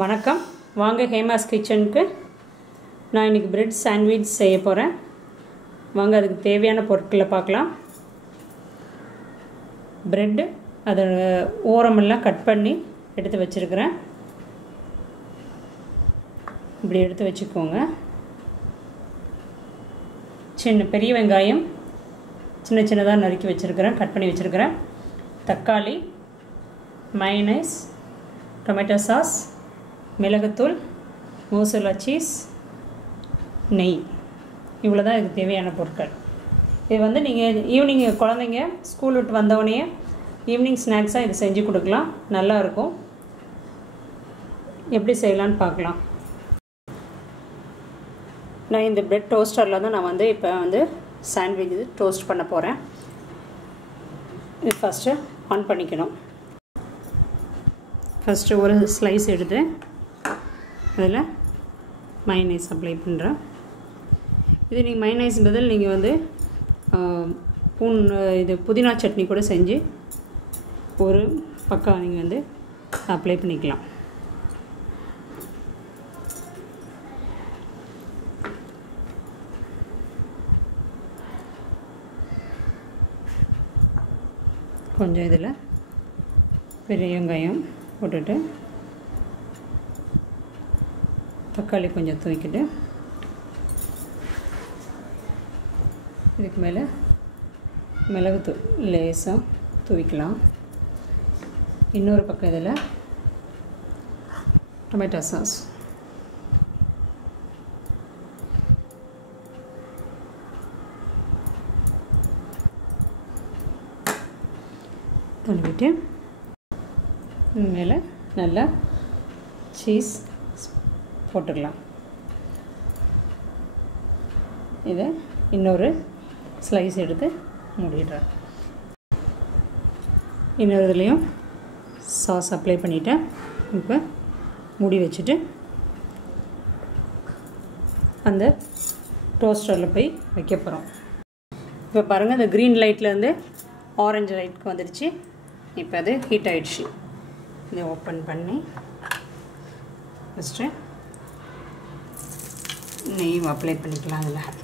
வணக்கம், வாங்க ஹேமாஸ் கிச்சனுக்கு. நான் இன்றைக்கி பிரெட் சாண்ட்விச் செய்ய போகிறேன். வாங்க அதுக்கு தேவையான பொருட்களை பார்க்கலாம். பிரெட்டு அதை ஓரமெல்லாம் கட் பண்ணி எடுத்து வச்சுருக்கிறேன். இப்படி எடுத்து வச்சுக்கோங்க. பெரிய வெங்காயம் சின்ன சின்னதாக நறுக்கி வச்சுருக்கிறேன், கட் பண்ணி வச்சுருக்கிறேன். தக்காளி, மயோனைஸ், டொமேட்டோ சாஸ், மிளகுத்தூள், மோசரேலா சீஸ், நெய், இவ்வளோ தான் இதுக்கு தேவையான பொருட்கள். இது நீங்கள் ஈவினிங் குழந்தைங்க ஸ்கூல் விட்டு வந்தோடனே ஈவினிங் ஸ்நாக்ஸாக இது செஞ்சு கொடுக்கலாம், நல்லாயிருக்கும். எப்படி செய்யலான்னு பார்க்கலாம். நான் இந்த பிரெட் டோஸ்டரில் தான் நான் இப்போ சாண்ட்விச் டோஸ்ட் பண்ண போகிறேன். இது ஃபஸ்ட்டு ஆன் பண்ணிக்கணும். ஃபஸ்ட்டு ஒரு ஸ்லைஸ் எடுத்து அதில் மயோனைஸ் அப்ளை பண்ணுறேன். இது நீங்கள் மயோனைஸ் பதில் நீங்கள் புதினா சட்னி கூட செஞ்சு ஒரு பக்கம் நீங்கள் அப்ளை பண்ணிக்கலாம். கொஞ்சம் இதில் பெரிய வெங்காயம் போட்டுட்டு தக்காளி கொஞ்சம் தூக்கிட்டு இதுக்கு மேலே மிளகுத்தூள் லேசாக தூவிக்கலாம். இன்னொரு பக்கம் இதில் டொமேட்டோ சாஸ், தூவிட்டு மேலே நல்லா சீஸ் போட்டுக்கலாம். இதை இன்னொரு ஸ்லைஸ் எடுத்து மூடிடுறேன். இன்னொரு இதுலேயும் சாஸ் அப்ளை பண்ணிவிட்டேன். இப்போ மூடி வச்சுட்டு அந்த டோஸ்டரில் போய் வைக்க போகிறோம். இப்போ பாருங்கள், இந்த க்ரீன் லைட்லேருந்து ஆரஞ்சு லைட்டுக்கு வந்துடுச்சு. இப்போ அது ஹீட் ஆகிடுச்சு. இதை ஓப்பன் பண்ணி ஃபஸ்ட்டு நெய் அப்ளை பண்ணிக்கலாம். அதில்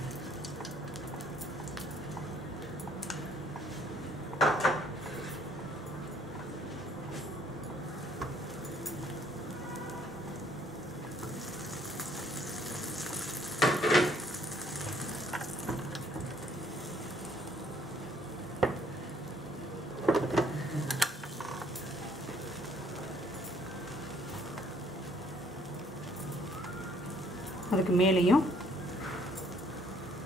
அதுக்கு மேலேயும்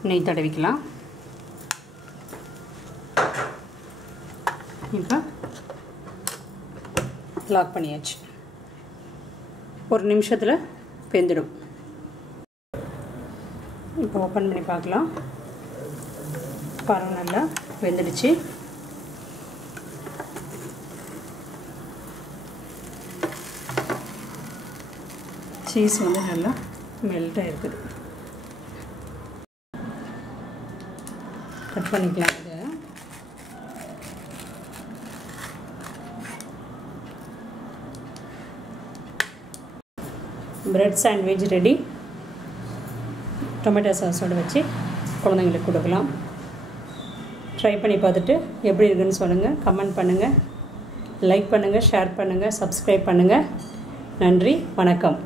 நெய் தடவிக்கலாம். இப்போ லாக் பண்ணியாச்சு. ஒரு நிமிஷத்தில் வெந்துடும். இப்போ ஓப்பன் பண்ணி பார்க்கலாம். பாருங்கள், நல்லா வெந்துடுச்சு. சீஸ் நல்லா மெல்ட்டாக இருக்குது. கட் பண்ணிக்கலாம். இதை பிரெட் சாண்ட்விச் ரெடி. டொமேட்டோ சாஸோடு வச்சு குழந்தைங்களுக்கு கொடுக்கலாம். ட்ரை பண்ணி பார்த்துட்டு எப்படி இருக்குன்னு சொல்லுங்கள், கமெண்ட் பண்ணுங்கள், லைக் பண்ணுங்கள், ஷேர் பண்ணுங்கள், சப்ஸ்கிரைப் பண்ணுங்கள். நன்றி, வணக்கம்.